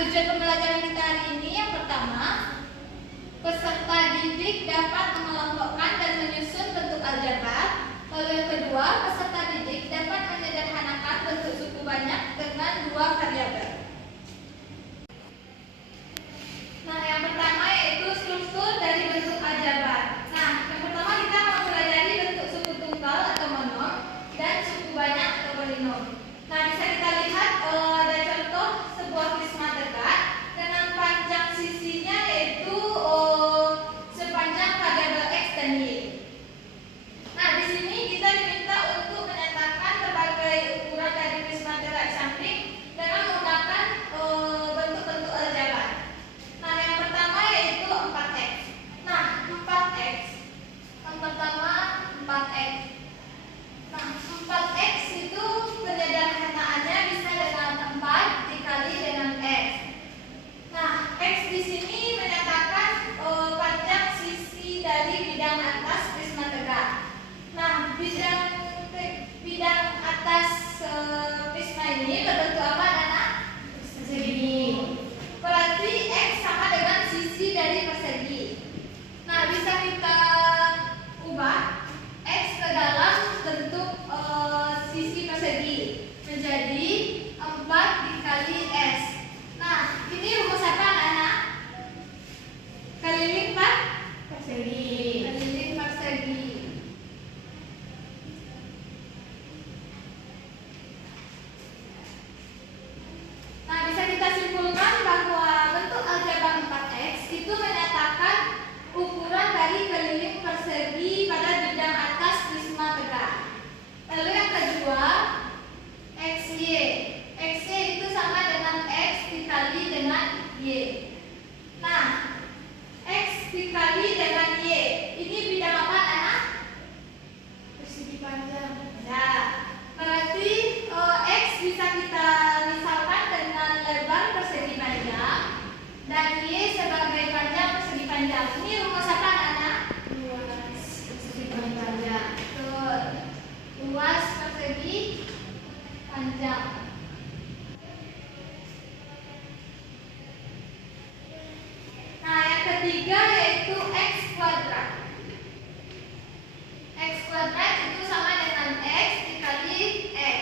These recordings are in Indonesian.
Tujuan pembelajaran kita hari ini yang pertama, peserta didik dapat mengelompokkan dan menyusun bentuk aljabar. Lalu yang kedua, peserta didik dapat menyederhanakan bentuk suku banyak dengan dua variabel. Nah, yang pertama yaitu struktur dari bentuk aljabar. Nah, yang pertama kita mempelajari bentuk suku tunggal atau monom dan suku banyak atau polinom. Nah, bisa kita lihat ada contoh sebuah prisma tegak dengan panjang sisinya yaitu sepanjang variabel x dan y. Nah, di sini kita diminta untuk menyatakan berbagai ukuran dari prisma tegak samping dengan menggunakan bentuk-bentuk aljabar. Nah, yang pertama yaitu 4x. Nah, 4x. Yang pertama 4x. Nah, 4x itu penyederhanaannya bisa dengan 4 dikali dengan x. Nah, x di sini menyatakan panjang sisi dari bidang atas prisma tegak. Nah, bidang atas prisma ini berbentuk apa, anak? Persegi. Berarti x sama dengan sisi dari persegi. Nah, bisa kita ubah x ke dalam bentuk sisi persegi menjadi 4 dikali s. Nah, ini rumus apa, anak? Keliling persegi. Keliling persegi. Nah, bisa kita simpulkan bahwa bentuk aljabar 4x itu menyatakan ukuran dari keliling persegi pada bidang atas prisma tegak. Lalu yang kedua, xy. Xy itu sama dengan x dikali dengan y. Nah, x dikali dengan y ini bidang apa, anak? Persegi panjang. Ya, berarti x bisa kita misalkan dengan lebar persegi panjang dan y sebagai panjang persegi panjang. Ini rumus apa, anak? Luas persegi panjang. Betul. Luas persegi panjang. Nah, yang ketiga yaitu x kuadrat. X kuadrat itu sama dengan x dikali x.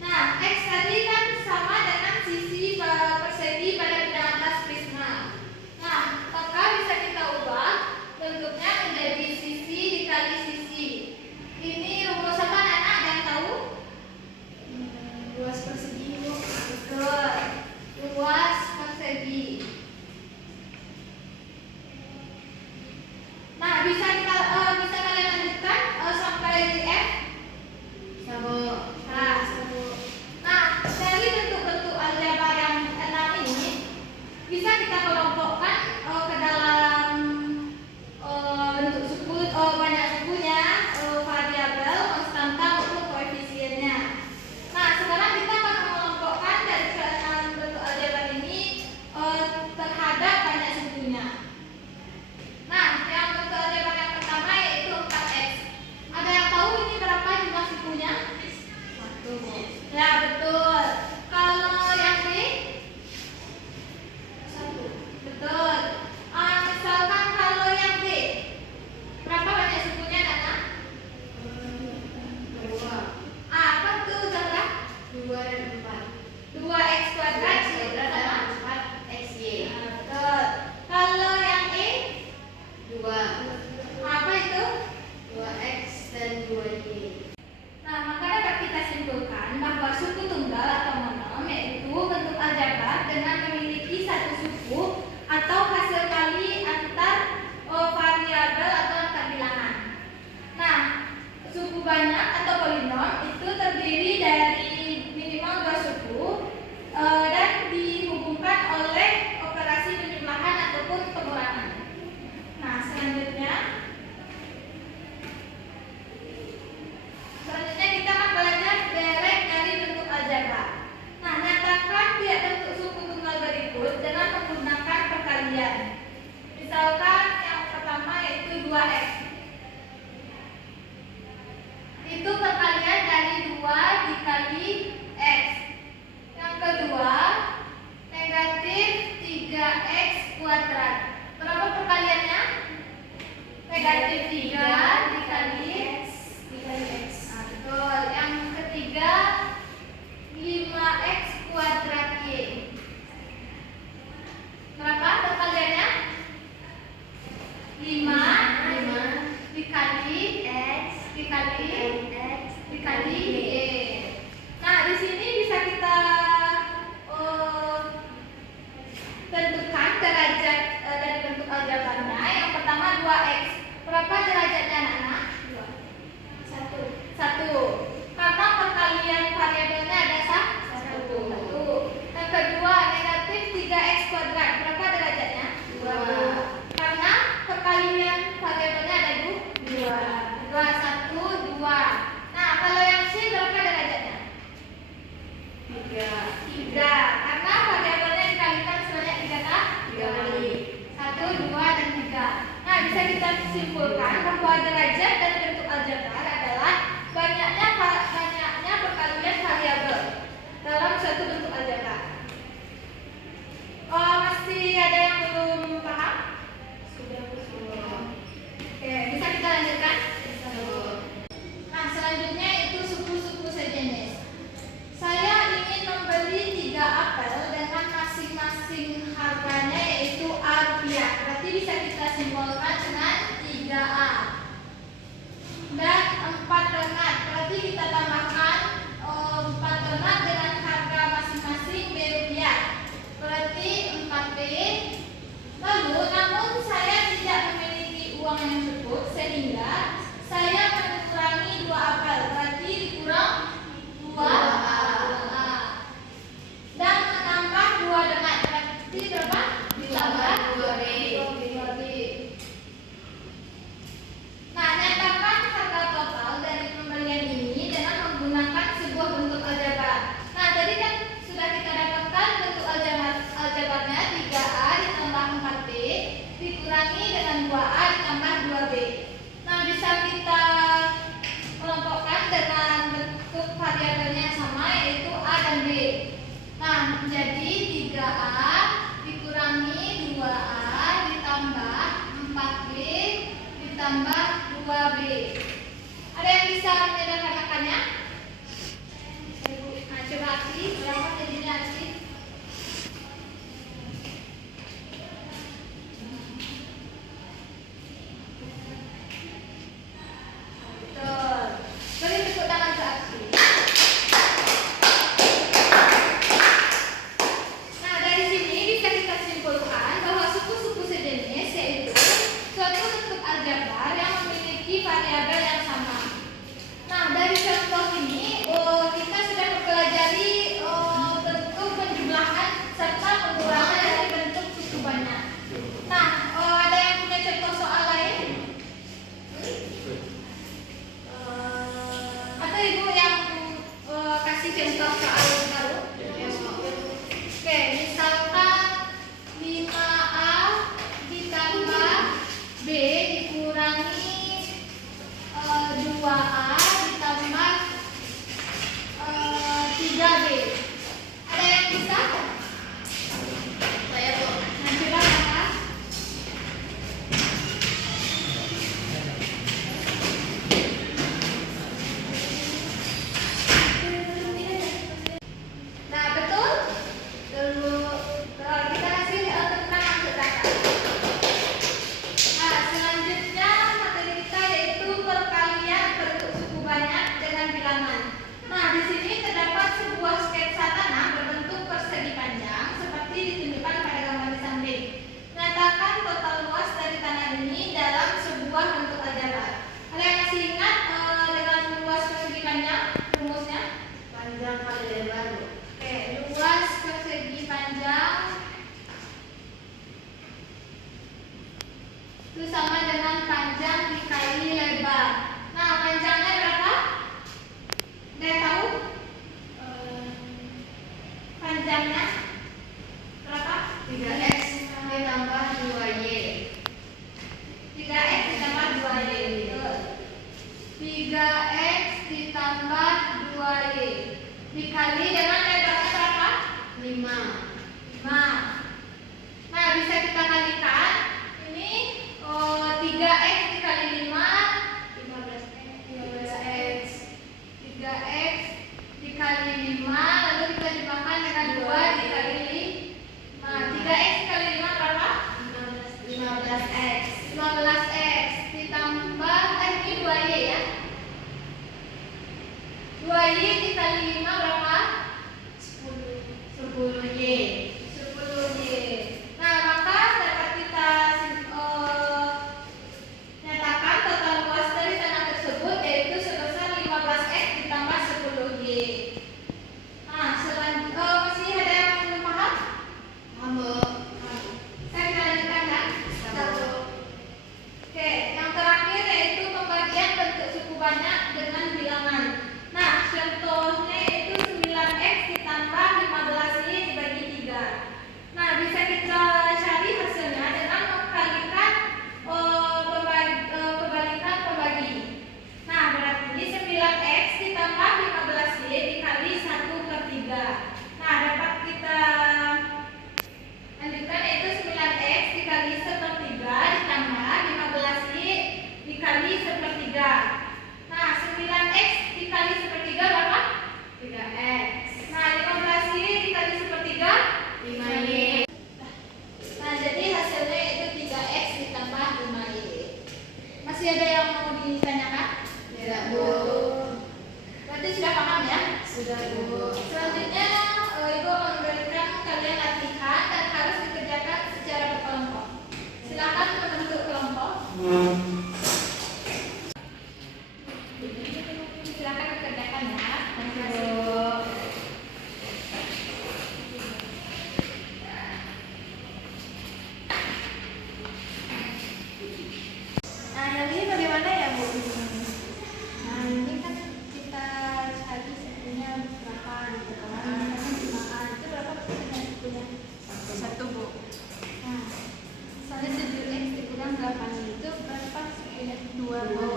Nah, x tadi kan sama dengan sisi persegi pada bidang atas prisma. Nah, maka bisa kita ubah bentuknya menjadi sisi dikali sisi. Ini rumus apa, anak? Ada yang tahu? Luas persegi. Betul. Luas persegi. bisa kita simpulkan bahwa derajat dari bentuk aljabar adalah banyaknya perkalian variabel dalam suatu bentuk aljabar. Oh, masih ada yang belum paham? Sudah. Oke, bisa kita lanjutkan? Nah, selanjutnya itu suku-suku sejenis. Saya ingin membeli 3 apel dengan masing-masing harganya yaitu Rp. Berarti bisa kita simpulkan dengan 3A. Dan 4 donat. Berarti kita tambahkan 4 donat dengan harga masing-masing B rupiah. Berarti 4B. Lalu, namun saya tidak memiliki uang yang cukup sehingga saya mengurangi 2 apel. Berarti dikurang 2A. Dan menambah 2 donat. Berarti berapa? Ditambah 2B. Nah, nyatakan harga total dari pembelian ini dengan menggunakan sebuah bentuk aljabar. Nah, tadi kan sudah kita dapatkan bentuk aljabarnya 3A ditambah 4B dikurangi dengan 2A ditambah 2B. Nah, bisa kita kelompokkan dengan bentuk variabelnya yang sama yaitu A dan B. Nah, jadi 3A dikurangi 2A ditambah 4B ditambah 2B. Ada yang bisa menyederhanakannya? Nah, coba Asli, berapa jadinya Asli? Betul. Beri tepuk tangan ke Asli. Nah, dari sini bisa kita simpulkan bahwa suku-suku sejenis yaitu suatu bentuk aljabar yang memiliki variabel yang sama. Nah, dari contoh ini kita sudah mempelajari bentuk penjumlahan serta pengurangan dari bentuk suku banyak. Nah, ada yang punya contoh soal lain? Atau ibu yang kasih contoh soal baru? Oke, misalkan 5A ditambah B dikurangi 2A ditambah 3B. Ada yang bisa? Saya tuh. Nah, coba kakak. Nah, betul? Dulu kita kasih tentang maksud kata. Nah, selanjutnya materi kita yaitu perkalian bentuk suku banyak dengan bilangan. Nah, di sini terdapat sebuah sketsa tanah berbentuk persegi panjang seperti ditunjukkan pada gambar di samping. Nyatakan total luas dari tanah ini dalam sebuah bentuk aljabar. Ada yang masih ingat dengan luas persegi panjang rumusnya? Panjang kali lebar. Oke, luas persegi panjang itu sama dengan panjang dikali lebar. Nah, panjangnya berapa? Ada tahu? Panjangnya berapa? 3x ditambah 2y. 3x ditambah 2y. Betul. 3x ditambah 2y dikali dengan lebarnya berapa? 5. 5. Nah, bisa kita kalikan. Ini 8 itu berapa? 2 Bu.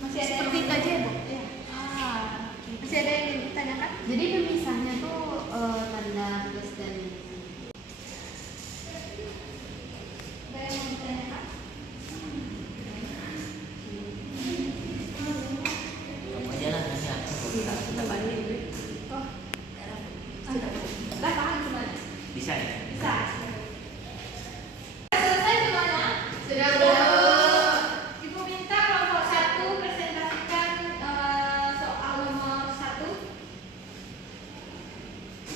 Masih ada Seperti itu aja ya Bu? Ya. Gitu. Masih ada yang ditanyakan? Jadi pemisahnya tuh tanda plus dan Ada yang mau ditanyakan? Kamu aja lah nanti aku kita banding. Oh, sudah paham semuanya? Bisa ya? Bisa. Selesai semuanya? sudah Bu. Ibu minta kelompok 1 presentasikan soal nomor 1.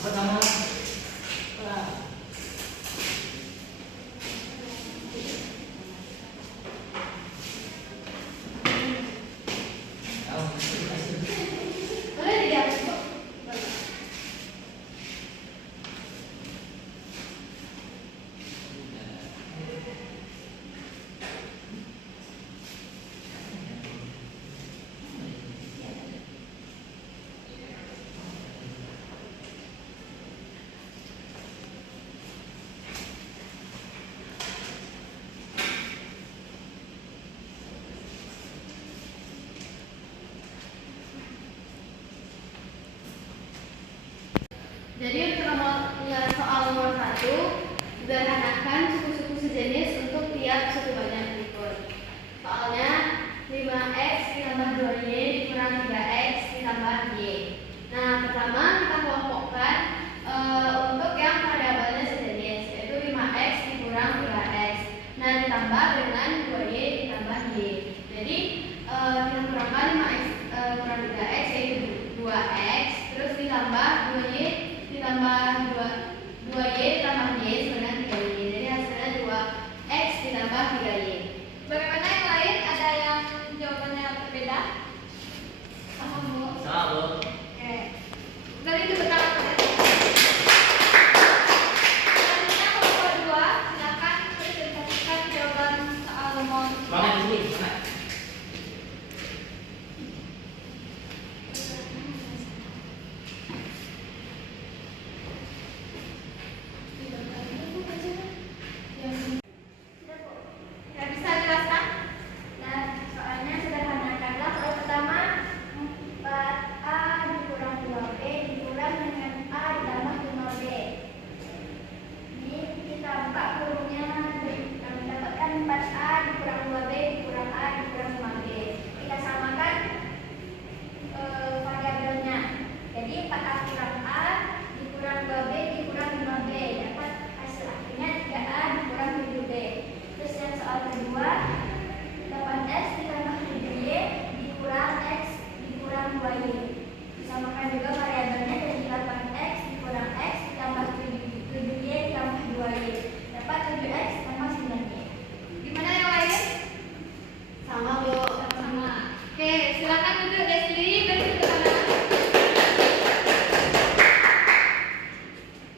Pertama. Boleh dihapus, Bu? Jadi untuk soal nomor 1, sederhanakan suku-suku sejenis untuk tiap suku banyak berikut. Soalnya 5x ditambah 2y dikurang 3x ditambah y. Nah, pertama kita kelompokkan untuk yang variabelnya sejenis, yaitu 5x dikurang 3x. Nah, ditambah dengan 2y ditambah y. Jadi kita kurangkan 5x kurang 3x yaitu 2x, terus ditambah 2y ditambah 2y ditambah y sama dengan 3y. Jadi hasilnya 2x ditambah 3y. Bagaimana yang lain? Ada yang jawabannya berbeda? Sama, Bu? Sama Bu. Oke. Dari itu pertama. Selanjutnya kelompok 2, silakan presentasikan jawaban soal nomor Semangat di sini, semangat. Ya, bisa jelaskan? Nah, soalnya sederhanakanlah soal pertama 4A dikurang 2B dikurang dengan A ditambah 5B. Ini kita buka kurungnya dan mendapatkan 4A dikurang 2B dikurang A dikurang 5B. Kita samakan variabelnya. Jadi 4A kurang A dikurang 2B dikurang 5B. Dapat hasil akhirnya 3A dikurang 7B. Terus yang soal kedua 8x ditambah 7y dikurang x dikurang 2y. Disamakan juga variabelnya jadi 8x dikurang x ditambah 7y ditambah 2y. Dapat 7x ditambah 9y. Gimana yang lain? Sama Bu. Sama. Oke, silakan duduk Desli, berdiri ke kanan.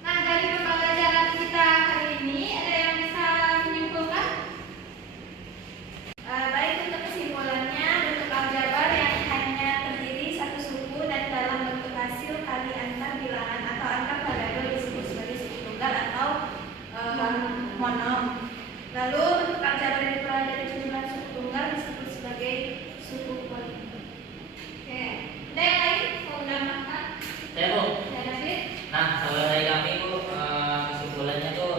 Nah, dari pembelajaran kita hari ini, ada yang bisa menyimpulkan? Baik, untuk kesimpulannya, bentuk aljabar yang hanya terdiri satu suku dan dalam bentuk hasil kali antar bilangan atau antar variabel disebut sebagai suku tunggal atau monom. Lalu bentuk aljabar yang diperoleh dari jumlah suku tunggal disebut sebagai suku polinom. Oke, ada yang lain mau menambahkan? Saya Bu. Ya, David. Nah, kalau dari kami Bu, kesimpulannya tuh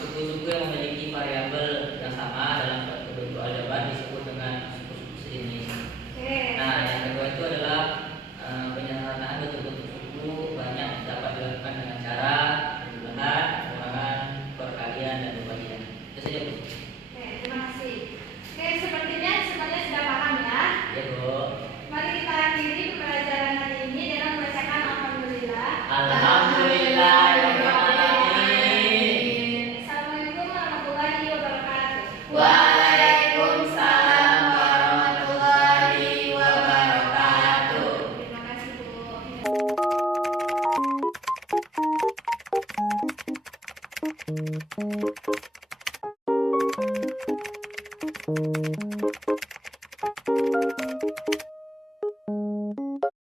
suku-suku yang memiliki variabel yang sama dalam suatu bentuk aljabar disebut dengan suku-suku sejenis. Oke. Nah, yang kedua itu adalah penyederhanaan bentuk-bentuk suku banyak dapat dilakukan dengan cara penjumlahan, pengurangan, perkalian dan pembagian. Itu saja Bu. Oke, terima kasih. Oke, sepertinya semuanya sudah paham ya. Ya Bu. Mari kita akhiri pembelajaran hari ini dengan membacakan alhamdulillah. Alhamdulillah. Assalamualaikum warahmatullahi wabarakatuh. Waalaikumsalam warahmatullahi wabarakatuh. Terima kasih, Bu.